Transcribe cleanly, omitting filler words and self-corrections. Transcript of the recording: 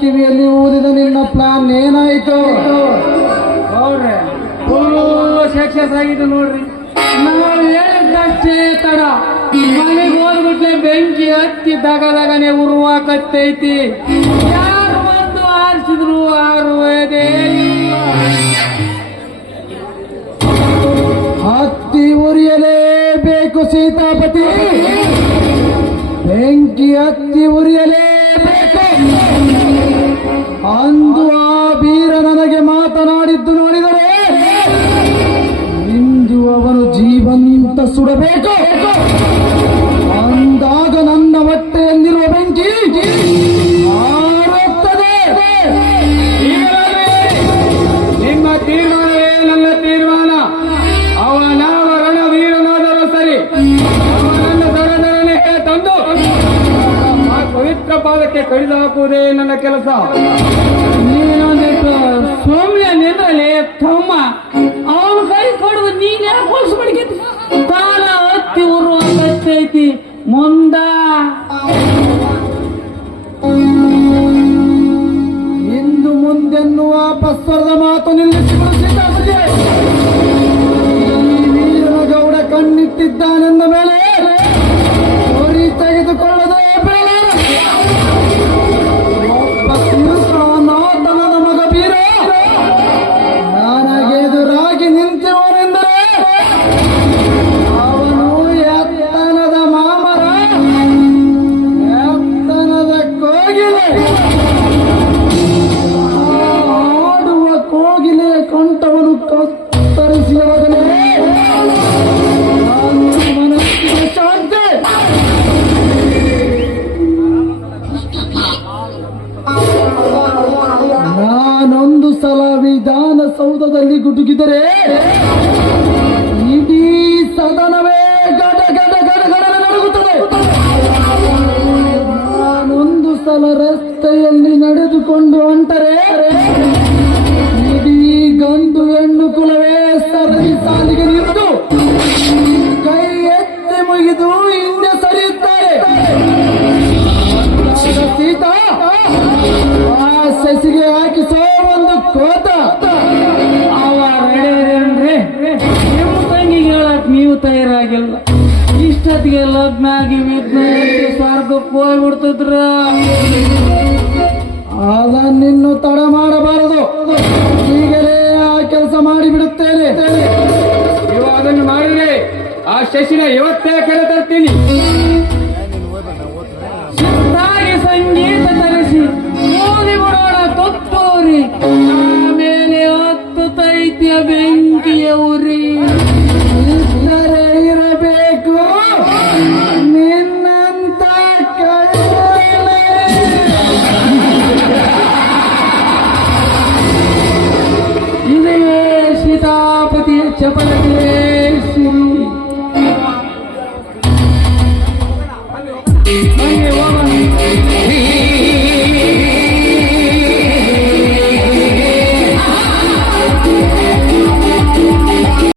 ಕಿವಿಯಲ್ಲಿ ಊದಿದ ನಿನ್ನ ಪ್ಲಾನ್ ಏನಾಯ್ತು? ನೋಡ್ರಿ ಫುಲ್ ಸಕ್ಸಸ್ ಆಗಿತ್ತು ನೋಡ್ರಿ. ನಾವು ಹೇಳಿದ್ದಷ್ಟೇ ತಡ. ಮನೆಗೆ ಹೋದ್ಬಿಟ್ಲೆ ಬೆಂಕಿ ಹತ್ತಿ ದಗದಗನೆ ಉರುವಾಕತ್ತೈತಿ. ಯಾರು ಬಂದು ಆರಿಸಿದ್ರು ಆರುವುದೇ ಇಲ್ಲ. ಹತ್ತಿ ಉರಿಯಲೇಬೇಕು ಸೀತಾಪತಿ, ಬೆಂಕಿ ಹತ್ತಿ ಉರಿಯಲೇಬೇಕು. ಅಂದು ಆ ವೀರ ನನಗೆ ಮಾತನಾಡಿದ್ದು ನೋಡಿದರೆ ಇಂದು ಅವನು ಜೀವಂತ ಸುಡಬೇಕು. ಅಂದಾಗ ನನ್ನ ಹೊಟ್ಟೆಯಲ್ಲಿರುವ ಬೆಂಕಿ ಆರುತ್ತದೆ. ನಿಮ್ಮ ತೀರ್ಮಾನವೇ ನನ್ನ ತೀರ್ಮಾನ. ಅವನಾವ ರಣವೀರನಾದರೂ ಸರಿ, ಅವನನ್ನು ದರದರನೆ ತಂದು ಪವಿತ್ರ ಪಾದಕ್ಕೆ ಕಡಿದು ಹಾಕುವುದೇ ನನ್ನ ಕೆಲಸ. ನೀನೊಂದಿಟ್ಟು ಸೌಮ್ಯ ನಿಂದ್ರಲ್ಲಿ ತಮ್ಮ ಅವನ ಕೈ ಕೊಡುದು ನೀನ್ ಯಾಕೆ ಹೊಲ್ಸು ಮಡಿಕೈತಿ? ತಾನ ಹತ್ತಿ ಉರುವಾಗೈತಿ ಮುಂದ. ಇಂದು ಮುಂದೆನ್ನುವ ಪಸ್ವರದ ಮಾತು ನಿಲ್ಲಿಸಿಕೊಂಡು ಸೀತಾಪತಿ, ಈ ವೀರನ ಗೌಡ ಕಣ್ಣಿಟ್ಟಿದ್ದಾನೆಂದ ಮೇಲೆ ಹೊರಿ ತೆಗೆದುಕೊಳ್ಳದೆ ಬೇಡ. ಒಬ್ಬ ತಿರುಸಾನಾತನದ ಮಗ ವೀರ ನನಗೆ ಎದುರಾಗಿ ನಿಂತಿರುವನೆಂದರೆ ಅವನು ಎತ್ತನದ ಮಾಮರ, ಎತ್ತನದ ಕೋಗಿಲೆ. ಆಡುವ ಕೋಗಿಲೆಯ ಕಂಠವನ್ನು ಕತ್ತರಿಸಿದವನೇ ಮನಸ್ಸಿನ ಶಾಂತಿ. ನಾನೊಂದು ಸಲ ವಿಧಾನಸೌಧದಲ್ಲಿ ಗುಡುಗಿದರೆ ಇಡೀ ಸದನವೇ ಗಡ ಗಡ ಗಡ ಗಡ ನಡುಗುತ್ತದೆ. ನಾನೊಂದು ಸಲ ರಸ್ತೆಯಲ್ಲಿ ನಡೆದುಕೊಂಡು ಹೊಂಟರೆ ಇಡೀ ಗಂಡು ಹೆಣ್ಣು ಕುಲವೇ ಸರದಿ ಸಾಲಿಗೆ ನಿಂತು ಕೈ ಎತ್ತಿ ಮುಗಿದು ಹಿಂದೆ ಸರಿಯುತ್ತಾರೆ. ಸೀತಾ ಆ ಸಸಿಗೆ ಹಾಕಿಸೋ ಒಂದು ಕೋತ. ಅವ ರೆಡಿ ನಿಮ್ಮ ತಂಗಿಗೆ ಹೇಳಕ್ ನೀವು ತಯಾರಾಗಿಲ್ಲ. ಇಷ್ಟೊತ್ತಿಗೆ ಲಗ್ನ ಆಗಿ ಸ್ವರ್ಗಕ್ಕೆ ಹೋಗ್ಬಿಡ್ತಿದ್ರ. ಅದನ್ನಿನ್ನು ತಡ ಮಾಡಬಾರದು. ಈಗಲೇ ಆ ಕೆಲಸ ಮಾಡಿಬಿಡುತ್ತೇನೆ. ನೀವು ಅದನ್ನು ಮಾಡಿದ್ರೆ ಆ ಶಶಿನ ಇವತ್ತೇ ಕರೆ ತರ್ತೀನಿ. ಸಂಗೀತ